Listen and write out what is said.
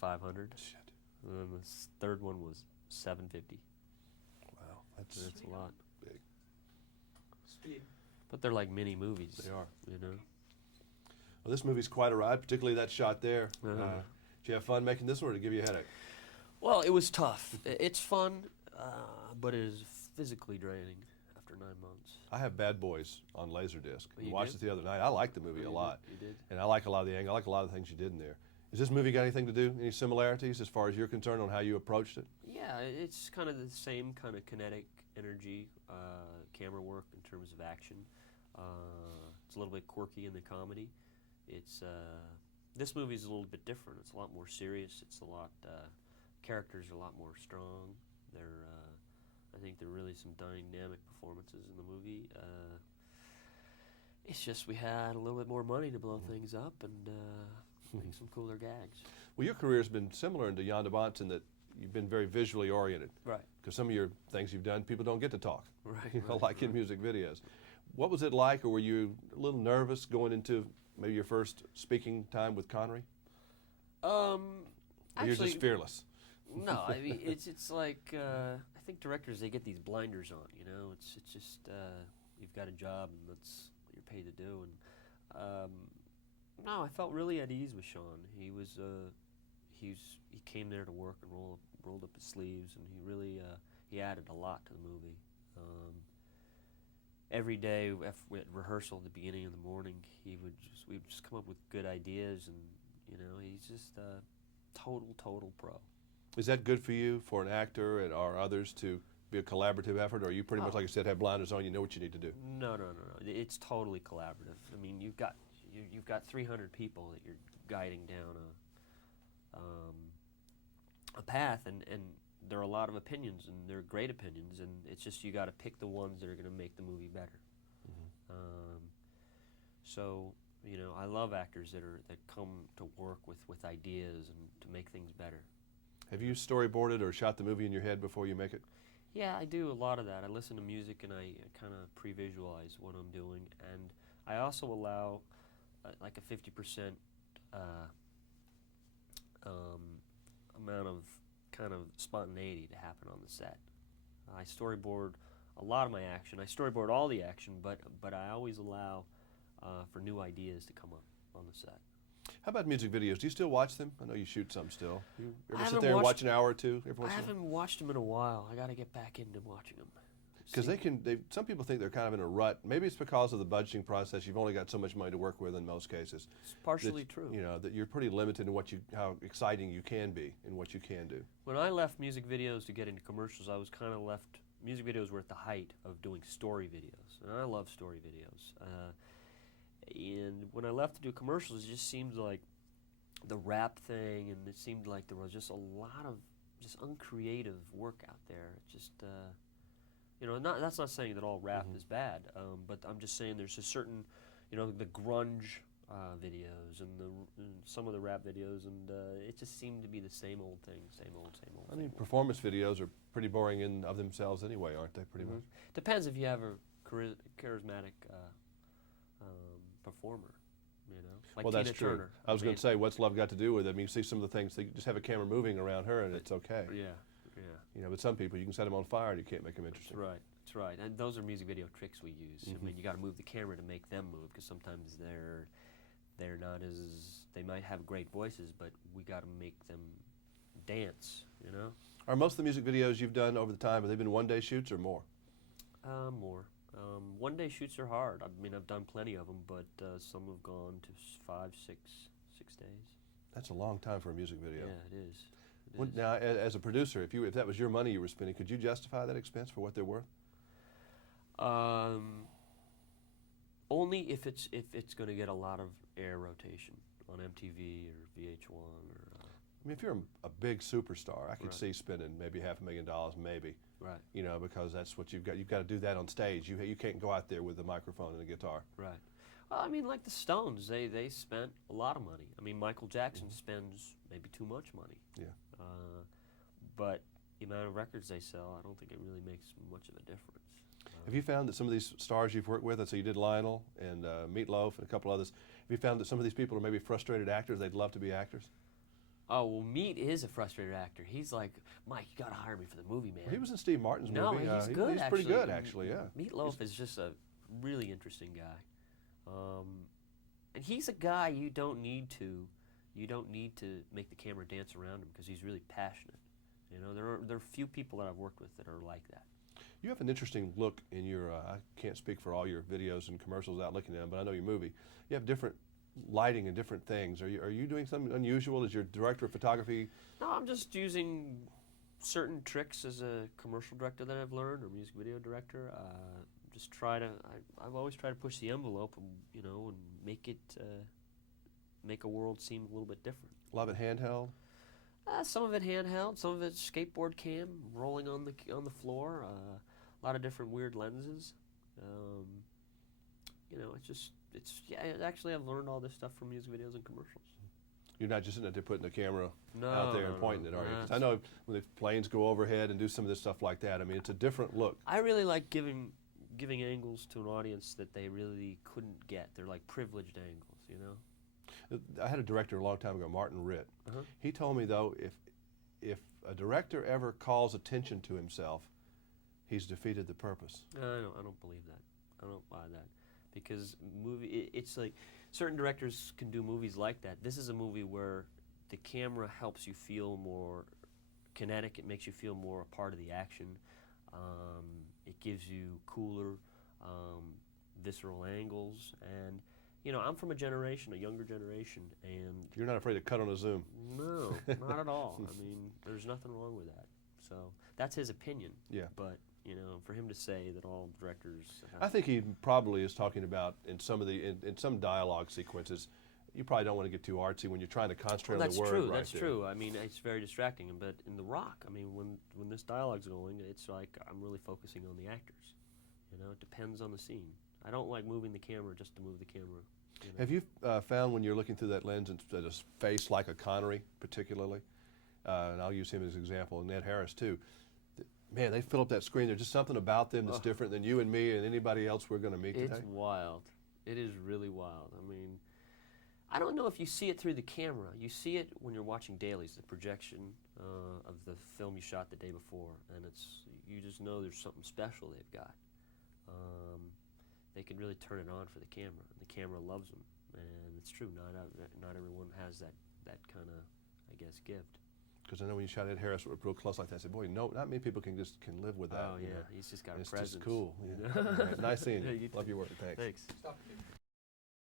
500. Shit. And then the third one was 750. Wow, So that's a lot. big. Speed. But they're like mini movies. They are. You know. Well, this movie's quite a ride, particularly that shot there. Uh-huh. Did you have fun making this one, or did it give you a headache? Well, it was tough. It's fun, but it is physically draining after 9 months. I have Bad Boys on Laserdisc. Oh, I you watched did? it the other night. I liked the movie Oh, a you lot. did? You did? And I like a lot of the angle. I like a lot of the things you did in there. Has this movie got anything to do, any similarities as far as you're concerned on how you approached it? Yeah, it's kind of the same kind of kinetic energy, camera work in terms of action. It's a little bit quirky in the comedy. It's this movie's a little bit different. It's a lot more serious. It's a lot characters are a lot more strong. I think there are really some dynamic performances in the movie. It's just we had a little bit more money to blow things up and make some cooler gags. Well, your career's been similar to Jan de Bont's in that you've been very visually oriented. Right. Because some of your things you've done, people don't get to talk. Right. You know, right, like in right. music videos. What was it like, or were you a little nervous going into maybe your first speaking time with Connery? Or you're Actually, just fearless? no. I mean, it's like I think directors, they get these blinders on. You know, it's just you've got a job and that's what you're paid to do. And no, I felt really at ease with Sean. He came there to work and rolled up his sleeves, and he really he added a lot to the movie. Every day at rehearsal at the beginning of the morning, we would just come up with good ideas, and you know, he's just a total pro. Is that good for you, for an actor and or others, to be a collaborative effort, or are you pretty much, like I said, have blinders on, you know what you need to do? No. It's totally collaborative. I mean, you've got 300 people that you're guiding down a path, and there are a lot of opinions, and they're great opinions, and it's just you got to pick the ones that are going to make the movie better. So you know, I love actors that come to work with ideas and to make things better. Have you storyboarded or shot the movie in your head before you make it? Yeah, I do a lot of that. I listen to music and I kind of pre-visualize what I'm doing, and I also allow like a 50% amount of kind of spontaneity to happen on the set. I storyboard a lot of my action. I storyboard all the action, but I always allow for new ideas to come up on the set. How about music videos? Do you still watch them? I know you shoot some still. You I ever sit haven't there and watched- watch an hour or two every I once in a while? haven't watched them in a while. I got to get back into watching them. Because some people think they're kind of in a rut. Maybe it's because of the budgeting process. You've only got so much money to work with in most cases. It's partially that, true. You know, that you're pretty limited in how exciting you can be and what you can do. When I left music videos to get into commercials, I was kind of left. Music videos were at the height of doing story videos, and I love story videos. And when I left to do commercials, it just seemed like the rap thing, and it seemed like there was just a lot of just uncreative work out there. It just, you know, that's not saying that all rap is bad, but I'm just saying there's a certain, you know, the grunge videos and some of the rap videos, and it just seemed to be the same old thing, same old. I mean, performance videos are pretty boring in of themselves anyway, aren't they? Pretty much. Depends if you have a charismatic performer, you know, like Well, Tina that's true. Turner. I was going to say, what's love got to do with it? I mean, you see some of the things, they just have a camera moving around her and it's okay. Yeah. You know, but some people, you can set them on fire and you can't make them interesting. That's right. And those are music video tricks we use. I mean, you got to move the camera to make them move, because sometimes they're not as, they might have great voices, but we got to make them dance, you know? Are most of the music videos you've done over the time, have they been one-day shoots or more? More. One-day shoots are hard. I mean, I've done plenty of them, but some have gone to 5, 6 days. That's a long time for a music video. Yeah, it is. Now, as a producer, if that was your money you were spending, could you justify that expense for what they're worth? Only if it's going to get a lot of air rotation on MTV or VH1 or. I mean, if you're a big superstar, I could Right. see spending maybe $500,000, maybe. Right. You know, because that's what you've got. You've got to do that on stage. You can't go out there with a microphone and a guitar. Right. Well, I mean, like the Stones, they spent a lot of money. I mean, Michael Jackson spends maybe too much money. Yeah. But the amount of records they sell, I don't think it really makes much of a difference. Have you found that some of these stars you've worked with, let's say you did Lionel and Meatloaf and a couple others, have you found that some of these people are maybe frustrated actors? They'd love to be actors? Oh, well, Meat is a frustrated actor. He's like, Mike, you got to hire me for the movie, man. He was in Steve Martin's no, movie. he's good. He's pretty good, actually. Yeah. Meatloaf is just a really interesting guy, and he's a guy you don't need to make the camera dance around him because he's really passionate. You know, there are few people that I've worked with that are like that. You have an interesting look in your. I can't speak for all your videos and commercials out looking at them, but I know your movie. You have different lighting and different things. Are you doing something unusual as your director of photography? No, I'm just using certain tricks as a commercial director that I've learned, or music video director. Just I've always tried to push the envelope, and and make a world seem a little bit different. A lot of it handheld. Some of it handheld, some of it skateboard cam, rolling on the floor. A lot of different weird lenses. Actually, I've learned all this stuff from music videos and commercials. You're not just sitting there putting the camera No, out there no, and pointing no, it, are you? no. 'Cause I know when the planes go overhead and do some of this stuff like that, I mean, it's a different look. I really like giving angles to an audience that they really couldn't get. They're like privileged angles, you know. I had a director a long time ago, Martin Ritt. Uh-huh. He told me, though, if a director ever calls attention to himself, he's defeated the purpose. I don't believe that. I don't buy that, because it's like certain directors can do movies like that. This is a movie where the camera helps you feel more kinetic. It makes you feel more a part of the action. It gives you cooler, visceral angles, and I'm from a younger generation, and You're not afraid to cut on a zoom. no, not at all. I mean, there's nothing wrong with that. So that's his opinion. Yeah. But for him to say that all directors I think he probably is talking about in some dialogue sequences, you probably don't want to get too artsy when you're trying to concentrate well, on that's the word true. right That's there. true. I mean, it's very distracting. But in The Rock, I mean, when this dialogue's going, it's like I'm really focusing on the actors. It depends on the scene. I don't like moving the camera just to move the camera. Have you found when you're looking through that lens and at a face like a Connery, particularly, and I'll use him as an example, and Ned Harris too, man, they fill up that screen. There's just something about them that's different than you and me and anybody else we're going to meet today. It's wild. It is really wild. I mean, I don't know if you see it through the camera. You see it when you're watching dailies, the projection of the film you shot the day before, and you just know there's something special they've got. They can really turn it on for the camera. The camera loves them, and it's true. Not everyone has that kind of, I guess, gift. Because I know when you shot Ed Harris real close like that, I said, boy, no, not many people can live with that. Oh yeah, he's just got a It's presence. just cool. Yeah. All right, nice seeing you. Yeah, you Love too. your work. Thanks. Thanks. Stop it.